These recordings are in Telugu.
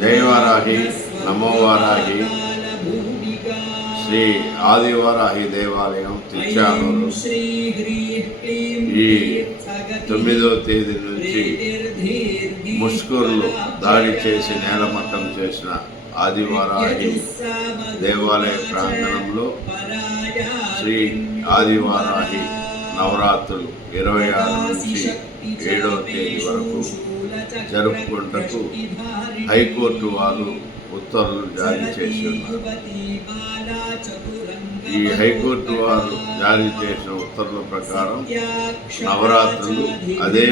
జై వారాహి, నమో వారాహి. శ్రీ ఆదివారాహి దేవాలయం తిరుచానూరు ఈ 9వ తేదీ నుంచి ముష్కరులు దాడి చేసి నేలమట్టం చేసిన ఆదివారాహి దేవాలయ ప్రాంగణంలో శ్రీ ఆదివారాహి నవరాత్రులు 26 నుంచి 7వ తేదీ వరకు జరుపుకుంటూ హైకోర్టు వారు ఉత్తర్వులు జారీ చేసి ఉన్నారు. ఈ హైకోర్టు వారు జారీ చేసిన ఉత్తర్వుల ప్రకారం నవరాత్రులు అదే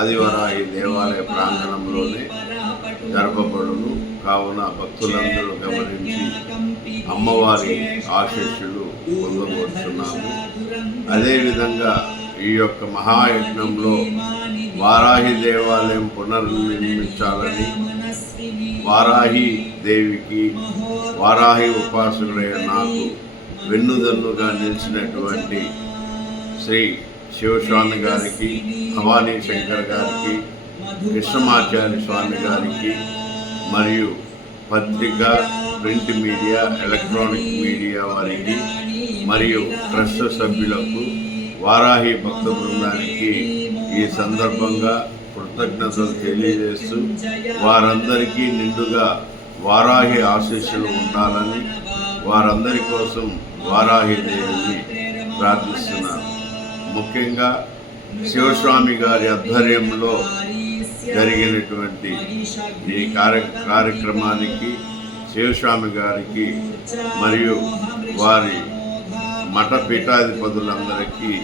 ఆదివారాహి దేవాలయ ప్రాంగణంలోనే జరపబడును. కావున భక్తులందరూ గమనించి అమ్మవారి ఆశీస్సులు పొందబోతున్నాము. అదేవిధంగా ఈ యొక్క మహాయజ్ఞంలో వారాహి దేవాలయం పునర్నిర్మించాలని వారాహి దేవికి వారాహి ఉపాసకుడైన నాకు వెన్నుదన్నుగా నిలిచినటువంటి శ్రీ శివస్వామి గారికి, భవానీ శంకర్ గారికి, కృష్ణమాచార్య స్వామి గారికి మరియు పత్రిక, ప్రింట్ మీడియా, ఎలక్ట్రానిక్ మీడియా వారికి మరియు ట్రస్ట్ సభ్యులకు, వారాహి భక్త బృందానికి ఈ సందర్భంగా కృతజ్ఞతలు తెలియజేస్తూ వారందరికీ నిండుగా వారాహి ఆశీస్సులు ఉండాలని వారందరి కోసం వారాహి దేవిని ప్రార్థిస్తున్నారు. ముఖ్యంగా శివస్వామి గారి ఆధ్వర్యంలో జరిగినటువంటి ఈ కార్యక్రమానికి శివస్వామి గారికి మరియు వారి మఠ పీఠాధిపతులందరికీ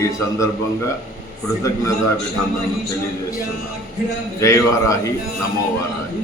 ఈ సందర్భంగా కృతజ్ఞతాభినందనలు తెలియజేస్తున్నారు. జై వారాహి, నమో వారాహి.